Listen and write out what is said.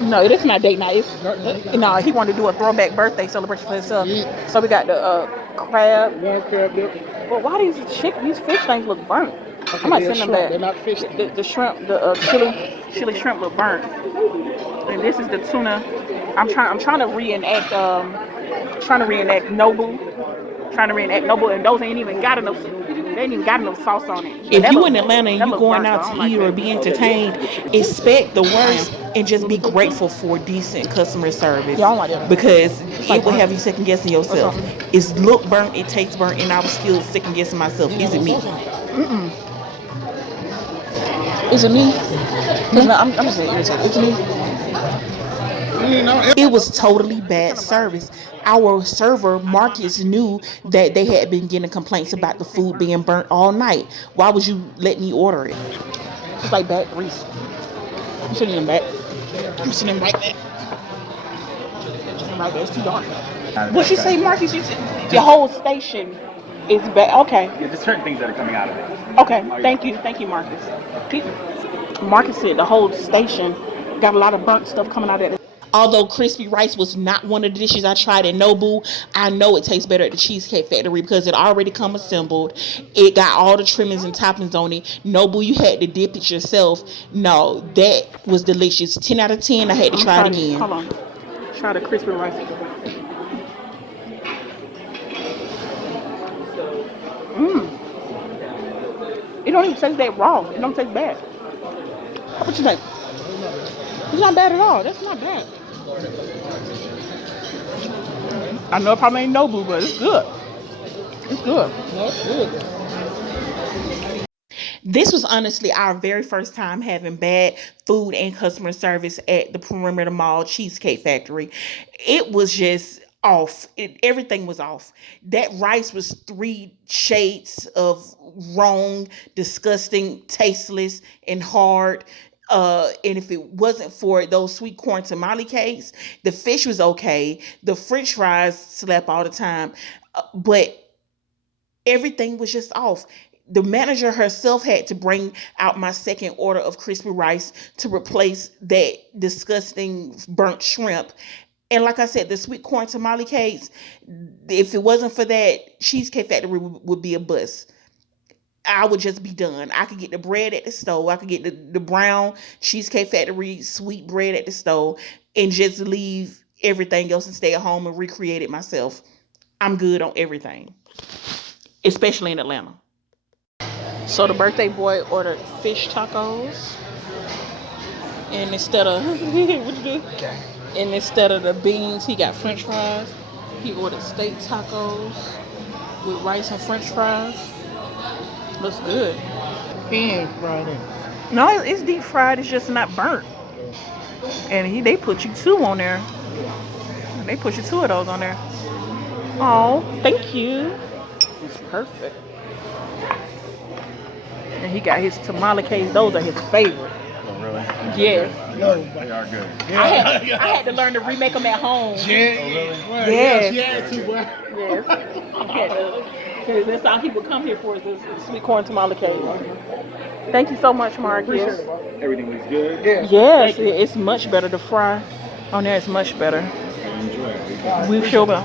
No, it is not date night. No, he wanted to do a throwback birthday celebration for himself. So we got the crab. One crab dip. Well, why these fish things look burnt? Okay, I might they're send them shrimp. back. They're not fish things. The shrimp, the chili shrimp look burnt. And this is the tuna. I'm trying to reenact Nobu. Trying to reenact Nobu, and those ain't even got enough. They ain't even got enough sauce on it. If you in Atlanta and that you look going burnt, though. out I to don't like eat or that. be entertained, expect the I am. worst and just be grateful for decent customer service, Yeah, I don't like that. because like it will burnt. have you second guessing What's yourself. wrong? It's look burnt, it tastes burnt, and I was still second guessing myself. Is it me? Mm-mm. Is it me? Because I'm just saying irritated. It's me. It was totally bad service. Our server Marcus knew that they had been getting complaints about the food being burnt all night. Why would you let me order it? It's like bad grease. I'm sitting in back. I'm sitting right back. Right there. It's too dark. What you say, Marcus? You said the whole station is bad. Okay. Yeah, there's certain things that are coming out of it. Okay. Thank you, Marcus. Marcus said the whole station got a lot of burnt stuff coming out of it. Although crispy rice was not one of the dishes I tried at NOBU, I know it tastes better at the Cheesecake Factory because it already come assembled. It got all the trimmings and toppings on it. NOBU, you had to dip it yourself. No, that was delicious. 10 out of 10. I had to try it again. Hold on. Try the crispy rice. It don't even taste that raw. It don't taste bad. What you think? It's not bad at all. That's not bad. I know it probably ain't Nobu, but it's good. It's good. That's good. This was honestly our very first time having bad food and customer service at the Perimeter Mall Cheesecake Factory. It was just off. Everything was off. That rice was 3 shades of wrong, disgusting, tasteless, and hard. And if it wasn't for those sweet corn tamale cakes, the fish was okay. The French fries slap all the time, but everything was just off. The manager herself had to bring out my second order of crispy rice to replace that disgusting burnt shrimp. And like I said, the sweet corn tamale cakes, if it wasn't for that, Cheesecake Factory would be a bust. I would just be done. I could get the bread at the stove. I could get the brown Cheesecake Factory sweet bread at the stove and just leave everything else and stay at home and recreate it myself. I'm good on everything, especially in Atlanta. So the birthday boy ordered fish tacos, and instead of what you do? And instead of the beans, he got French fries. He ordered steak tacos with rice and French fries. Looks good. Pan fried in. No, it's deep fried. It's just not burnt. And they put you 2 on there. They put you 2 of those on there. Oh, thank you. It's perfect. And he got his tamale cakes. Those are his favorite. Oh, really? Yes. They are good. I had to learn to remake them at home. Yes. Yes. Yes. That's all he would come here for, is this sweet corn tamale cake. Thank you so much, Marcus. Everything looks good. Yes, it's much better. The fry on there is much better. Enjoy it. We sure will.